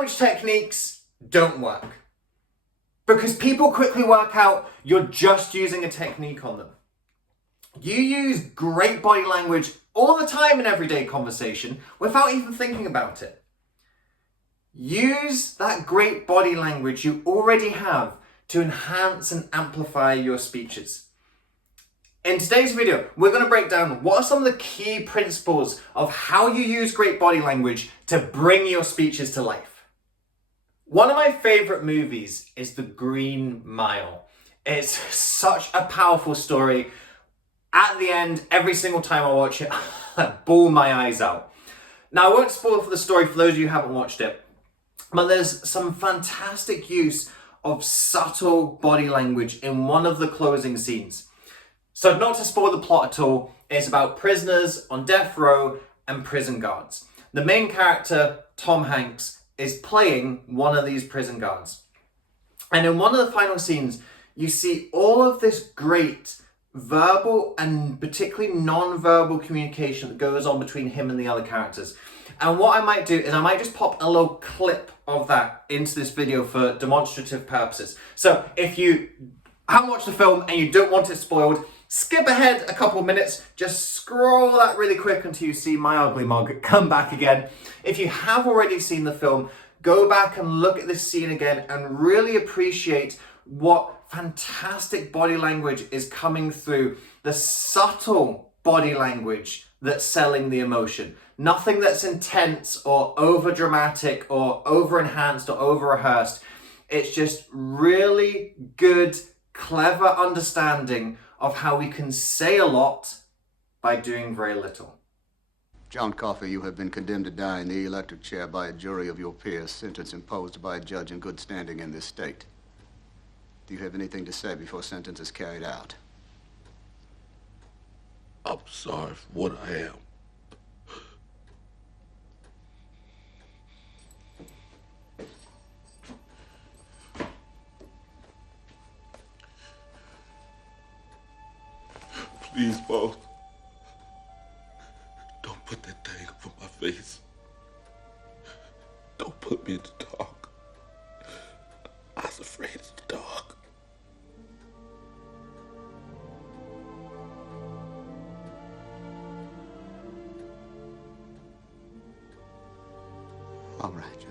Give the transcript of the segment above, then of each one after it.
language techniques don't work. Because people quickly work out you're just using a technique on them. You use great body language all the time in everyday conversation without even thinking about it. Use that great body language you already have to enhance and amplify your speeches. In today's video, we're going to break down what are some of the key principles of how you use great body language to bring your speeches to life. One of my favorite movies is The Green Mile. It's such a powerful story. At the end, every single time I watch it, I bawl my eyes out. Now, I won't spoil for the story for those of you who haven't watched it, but there's some fantastic use of subtle body language in one of the closing scenes. So not to spoil the plot at all, it's about prisoners on death row and prison guards. The main character, Tom Hanks, is playing one of these prison guards. And in one of the final scenes, you see all of this great verbal and particularly non-verbal communication that goes on between him and the other characters. And what I might do is I might just pop a little clip of that into this video for demonstrative purposes. So if you haven't watched the film and you don't want it spoiled, skip ahead a couple minutes, just scroll that really quick until you see my ugly mug come back again. If you have already seen the film, go back and look at this scene again and really appreciate what fantastic body language is coming through. The subtle body language that's selling the emotion. Nothing that's intense or over dramatic or over enhanced or over rehearsed. It's just really good, clever understanding of how we can say a lot by doing very little. John Coffey, you have been condemned to die in the electric chair by a jury of your peers, sentence imposed by a judge in good standing in this state. Do you have anything to say before sentence is carried out? I'm sorry for what I am. Please, boss. Don't put that thing over my face. Don't put me in the dark. I was afraid of the dark. All right, Joe.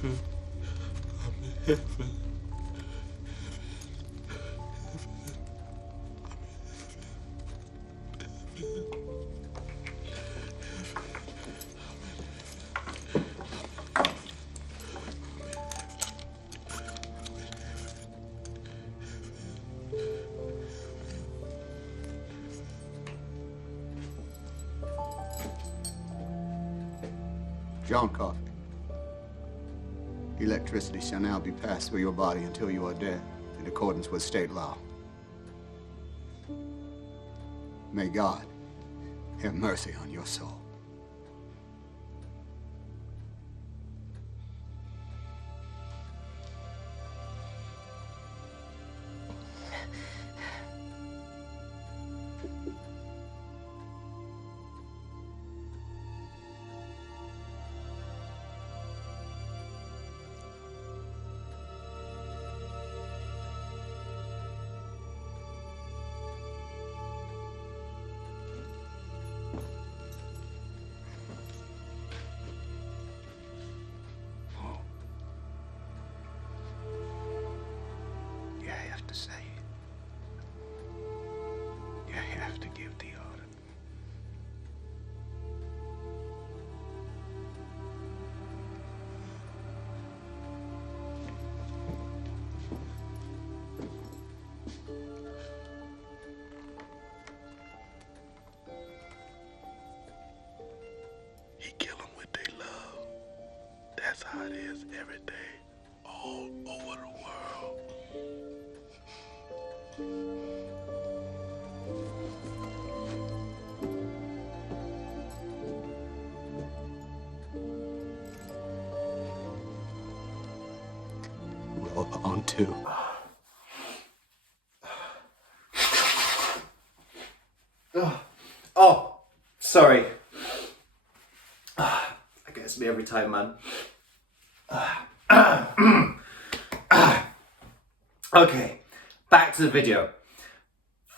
I'm in heaven. John Coffey. Electricity shall now be passed through your body until you are dead, in accordance with state law. May God have mercy on your soul. To say it. You have to give the order. He kill them with their love. That's how it is every day, all over the world. one too. Oh, sorry. I gets me every time, man. Okay, back to the video.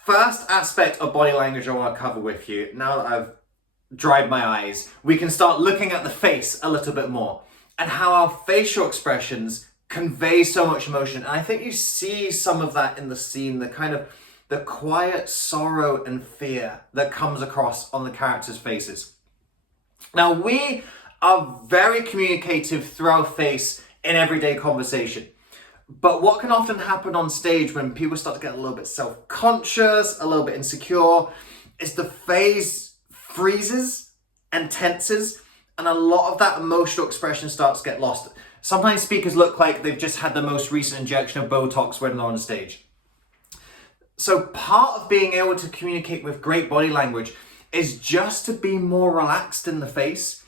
First aspect of body language I want to cover with you, now that I've dried my eyes, we can start looking at the face a little bit more and how our facial expressions convey so much emotion. And I think you see some of that in the scene, the quiet sorrow and fear that comes across on the characters' faces. Now, we are very communicative through our face in everyday conversation. But what can often happen on stage when people start to get a little bit self-conscious, a little bit insecure, is the face freezes and tenses, and a lot of that emotional expression starts to get lost. Sometimes speakers look like they've just had the most recent injection of Botox when they're on stage. So part of being able to communicate with great body language is just to be more relaxed in the face.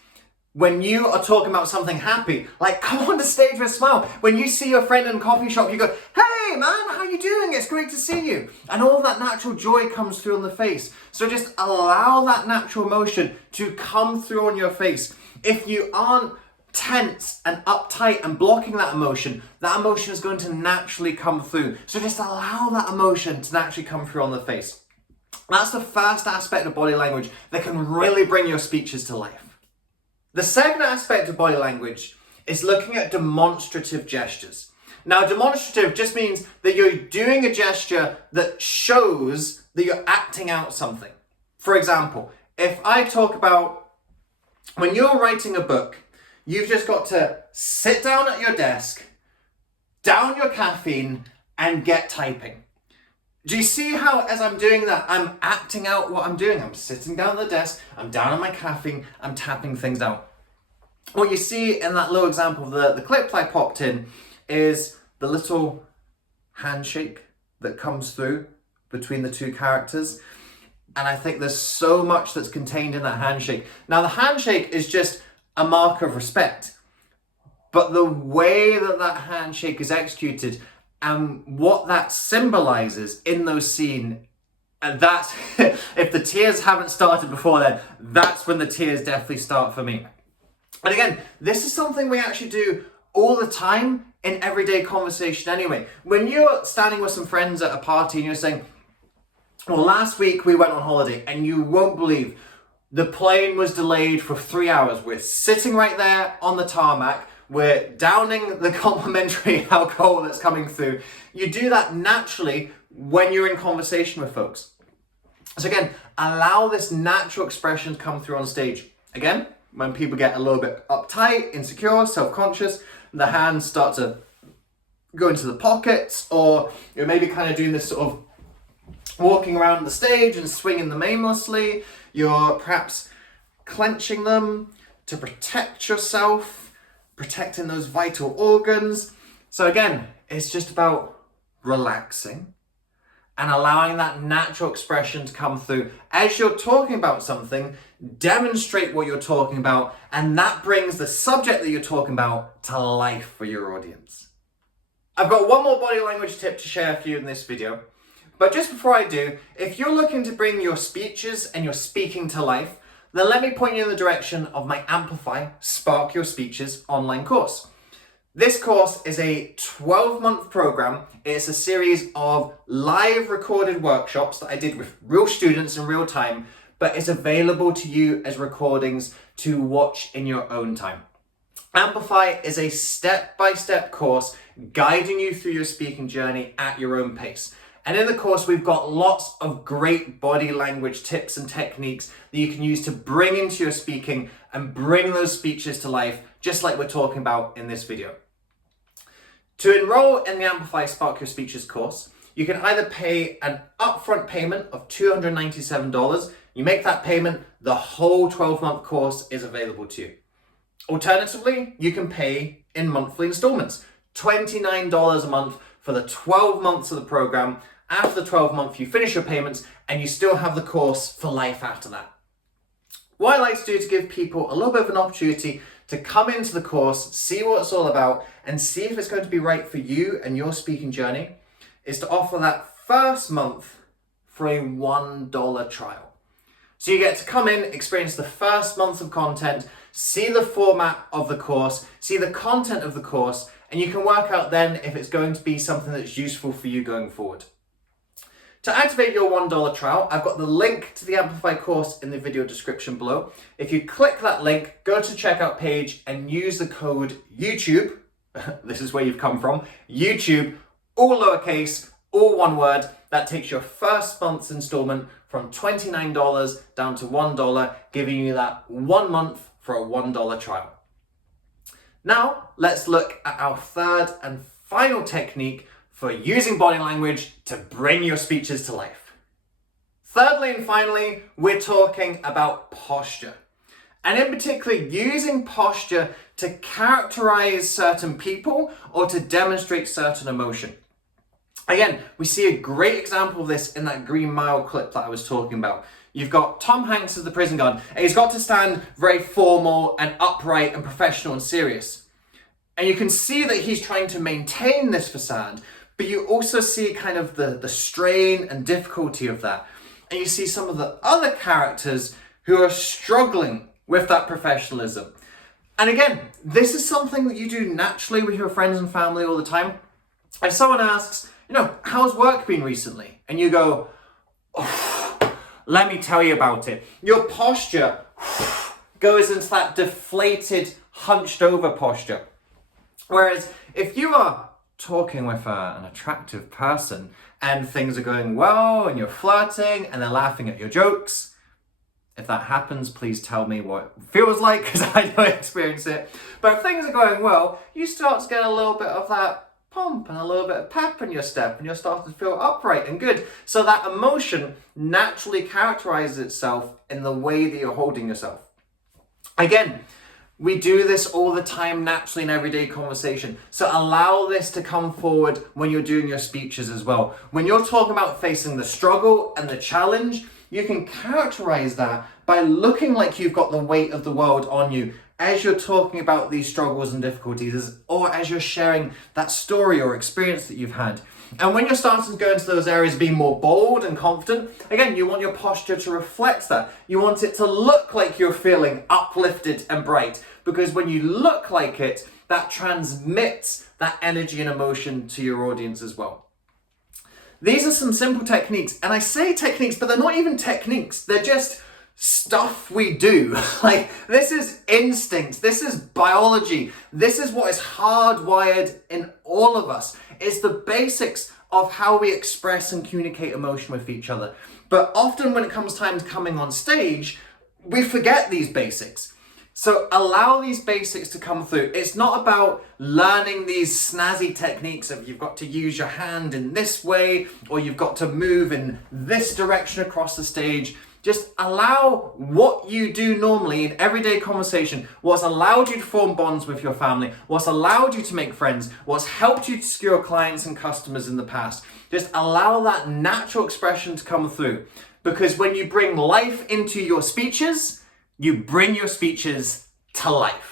When you are talking about something happy, like come on the stage with a smile. When you see your friend in a coffee shop, you go, hey man, how you doing? It's great to see you. And all that natural joy comes through on the face. So just allow that natural emotion to come through on your face. If you aren't tense and uptight and blocking that emotion is going to naturally come through. So just allow that emotion to naturally come through on the face. That's the first aspect of body language that can really bring your speeches to life. The second aspect of body language is looking at demonstrative gestures. Now, demonstrative just means that you're doing a gesture that shows that you're acting out something. For example, if I talk about when you're writing a book, you've just got to sit down at your desk, down your caffeine, and get typing. Do you see how, as I'm doing that, I'm acting out what I'm doing? I'm sitting down at the desk, I'm down on my caffeine, I'm tapping things out. What you see in that little example of the clip I popped in is the little handshake that comes through between the two characters. And I think there's so much that's contained in that handshake. Now, the handshake is just a mark of respect. But the way that that handshake is executed and what that symbolizes in those scenes, and that's, if the tears haven't started before then, that's when the tears definitely start for me. And again, this is something we actually do all the time in everyday conversation anyway. When you're standing with some friends at a party and you're saying, well, last week we went on holiday and you won't believe the plane was delayed for 3 hours. We're sitting right there on the tarmac. We're downing the complimentary alcohol that's coming through. You do that naturally when you're in conversation with folks. So again, allow this natural expression to come through on stage. Again, when people get a little bit uptight, insecure, self-conscious, the hands start to go into the pockets, or you're maybe kind of doing this sort of walking around the stage and swinging them aimlessly. You're perhaps clenching them to protect yourself, protecting those vital organs. So again, it's just about relaxing and allowing that natural expression to come through. As you're talking about something, demonstrate what you're talking about, and that brings the subject that you're talking about to life for your audience. I've got one more body language tip to share for you in this video. But just before I do, if you're looking to bring your speeches and your speaking to life, then let me point you in the direction of my Amplify Spark Your Speeches online course. This course is a 12-month program. It's a series of live recorded workshops that I did with real students in real time, but it's available to you as recordings to watch in your own time. Amplify is a step-by-step course guiding you through your speaking journey at your own pace. And in the course, we've got lots of great body language tips and techniques that you can use to bring into your speaking and bring those speeches to life, just like we're talking about in this video. To enroll in the Amplify Spark Your Speeches course, you can either pay an upfront payment of $297. You make that payment, the whole 12-month course is available to you. Alternatively, you can pay in monthly installments, $29 a month for the 12 months of the program. After the 12 months, you finish your payments and you still have the course for life after that. What I like to do to give people a little bit of an opportunity to come into the course, see what it's all about, and see if it's going to be right for you and your speaking journey is to offer that first month for a $1 trial. So you get to come in, experience the first month of content, see the format of the course, see the content of the course, and you can work out then if it's going to be something that's useful for you going forward. To activate your $1 trial, I've got the link to the Amplify course in the video description below. If you click that link, go to the checkout page and use the code YouTube, this is where you've come from, YouTube, all lowercase, all one word. That takes your first month's installment from $29 down to $1, giving you that 1 month for a $1 trial. Now, let's look at our third and final technique for using body language to bring your speeches to life. Thirdly and finally, we're talking about posture. And in particular, using posture to characterize certain people or to demonstrate certain emotion. Again, we see a great example of this in that Green Mile clip that I was talking about. You've got Tom Hanks as the prison guard, and he's got to stand very formal and upright and professional and serious. And you can see that he's trying to maintain this facade, but you also see kind of the strain and difficulty of that. And you see some of the other characters who are struggling with that professionalism. And again, this is something that you do naturally with your friends and family all the time. If someone asks, how's work been recently? And you go, oh, let me tell you about it. Your posture goes into that deflated, hunched over posture. Whereas if you are talking with an attractive person and things are going well and you're flirting and they're laughing at your jokes, if that happens, please tell me what it feels like, because I don't experience it. But if things are going well, you start to get a little bit of that pump and a little bit of pep in your step, and you're starting to feel upright and good. So that emotion naturally characterizes itself in the way that you're holding yourself. Again, we do this all the time naturally in everyday conversation. So allow this to come forward when you're doing your speeches as well. When you're talking about facing the struggle and the challenge, you can characterize that by looking like you've got the weight of the world on you as you're talking about these struggles and difficulties, or as you're sharing that story or experience that you've had. And when you're starting to go into those areas, being more bold and confident, again, you want your posture to reflect that. You want it to look like you're feeling uplifted and bright, because when you look like it, that transmits that energy and emotion to your audience as well. These are some simple techniques, and I say techniques, but they're not even techniques. They're just stuff we do. Like, this is instinct, this is biology, this is what is hardwired in all of us. It's the basics of how we express and communicate emotion with each other. But often when it comes time to coming on stage, we forget these basics. So allow these basics to come through. It's not about learning these snazzy techniques of you've got to use your hand in this way, or you've got to move in this direction across the stage. Just allow what you do normally in everyday conversation, what's allowed you to form bonds with your family, what's allowed you to make friends, what's helped you to secure clients and customers in the past. Just allow that natural expression to come through. Because when you bring life into your speeches, you bring your speeches to life.